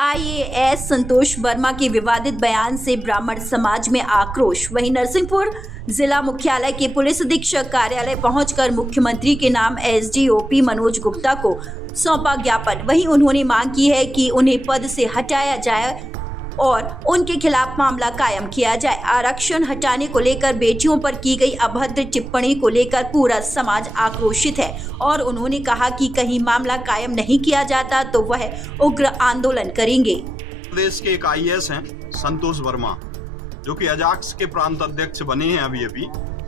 IAS संतोष वर्मा के विवादित बयान से ब्राह्मण समाज में आक्रोश। वहीं नरसिंहपुर जिला मुख्यालय के पुलिस अधीक्षक कार्यालय पहुंचकर मुख्यमंत्री के नाम एसडीओपी मनोज गुप्ता को सौंपा ज्ञापन। वहीं उन्होंने मांग की है कि उन्हें पद से हटाया जाए और उनके खिलाफ मामला कायम किया जाए। आरक्षण हटाने को लेकर बेटियों पर की गई अभद्र टिप्पणी को लेकर पूरा समाज आक्रोशित है और उन्होंने कहा कि कहीं मामला कायम नहीं किया जाता तो वह उग्र आंदोलन करेंगे। प्रदेश के एक आईएएस हैं संतोष वर्मा, जो कि अजाक्स के प्रांत अध्यक्ष बने हैं अभी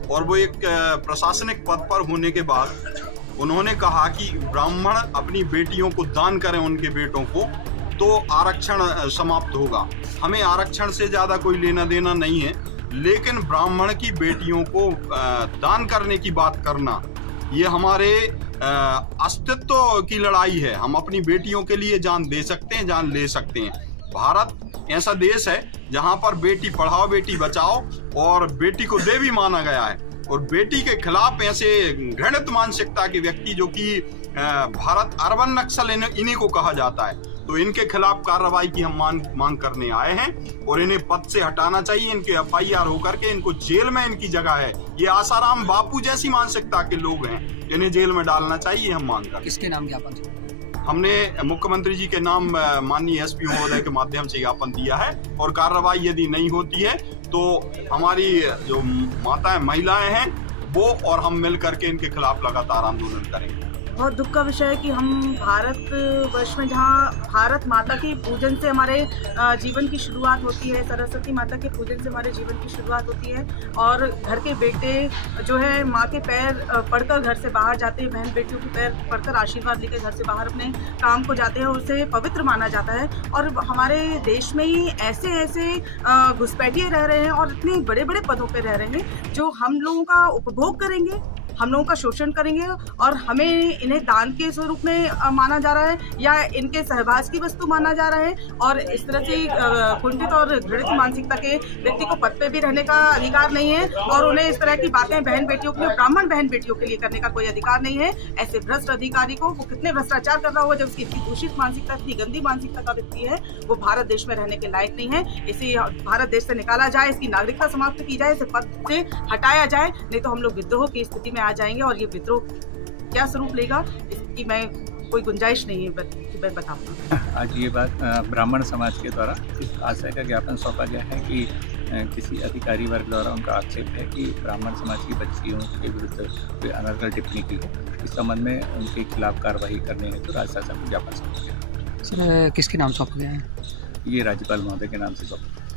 और वो एक प्रशासनिक पद पर होने के बाद उन्होंने कहा कि ब्राह्मण अपनी बेटियों को दान करें, उनके बेटों को, तो आरक्षण समाप्त होगा। हमें आरक्षण से ज्यादा कोई लेना देना नहीं है, लेकिन ब्राह्मण की बेटियों को दान करने की बात करना, ये हमारे अस्तित्व की लड़ाई है। हम अपनी बेटियों के लिए जान दे सकते हैं, जान ले सकते हैं। भारत ऐसा देश है जहां पर बेटी पढ़ाओ बेटी बचाओ और बेटी को देवी माना गया है, और बेटी के खिलाफ ऐसे घृणित मानसिकता के व्यक्ति, जो कि भारत अर्बन नक्सल इन्हीं को कहा जाता है, तो इनके खिलाफ कार्रवाई की हम मांग करने आए हैं और इन्हें पद से हटाना चाहिए। इनके एफआईआर होकर के इनको जेल में इनकी जगह है। ये आसाराम बापू जैसी मानसिकता के लोग हैं, इन्हें जेल में डालना चाहिए। हम मांग कर किसके नाम ज्ञापन? हमने मुख्यमंत्री जी के नाम माननीय एसपी महोदय के माध्यम से ज्ञापन दिया है, और कार्रवाई यदि नहीं होती है तो हमारी जो माताएं महिलाएं हैं वो और हम मिल करके इनके खिलाफ लगातार आंदोलन करेंगे। बहुत दुख का विषय है कि हम भारतवर्ष में, जहाँ भारत माता के पूजन से हमारे जीवन की शुरुआत होती है, सरस्वती माता के पूजन से हमारे जीवन की शुरुआत होती है, और घर के बेटे जो है माँ के पैर पढ़कर घर से बाहर जाते हैं, बहन बेटियों के पैर पढ़कर आशीर्वाद लेकर घर से बाहर अपने काम को जाते हैं, उसे पवित्र माना जाता है। और हमारे देश में ही ऐसे ऐसे घुसपैठिए रह रहे हैं और इतने बड़े बड़े पदों पर रह रहे हैं जो हम लोगों का उपभोग करेंगे, हम लोगों का शोषण करेंगे, और हमें इन्हें दान के स्वरूप में माना जा रहा है या इनके सहवास की वस्तु माना जा रहा है। और इस तरह से कुंठित और घृणित मानसिकता के व्यक्ति को पद पे भी रहने का अधिकार नहीं है, और उन्हें इस तरह की बातें बहन बेटियों के लिए, ब्राह्मण बहन बेटियों के लिए करने का कोई अधिकार नहीं है। ऐसे भ्रष्ट अधिकारी को, वो कितने भ्रष्टाचार कर रहा होगा जब उसकी इतनी दूषित मानसिकता, इतनी गंदी मानसिकता का व्यक्ति है, वो भारत देश में रहने के लायक नहीं है। इसे भारत देश से निकाला जाए, इसकी नागरिकता समाप्त की जाए, इसे पद से हटाया जाए, नहीं तो हम लोग विद्रोह की स्थिति में आ जाएंगे। और ये विद्रोह क्या स्वरूप लेगा इसकी मैं कोई गुंजाइश नहीं है कि मैं बता पाऊँ। आज ये बात ब्राह्मण समाज के द्वारा इस आशय का ज्ञापन सौंपा गया है कि किसी अधिकारी वर्ग द्वारा उनका आक्षेप है कि ब्राह्मण समाज की बच्चियों के विरुद्ध कोई अनर्गल टिप्पणी की है। इस संबंध में उनके खिलाफ कार्रवाई करने हेतु राज्य शासन को ज्ञापन सौंपा गया। सर, किसके नाम सौंपा गया है? ये राज्यपाल महोदय के नाम से सौंपा।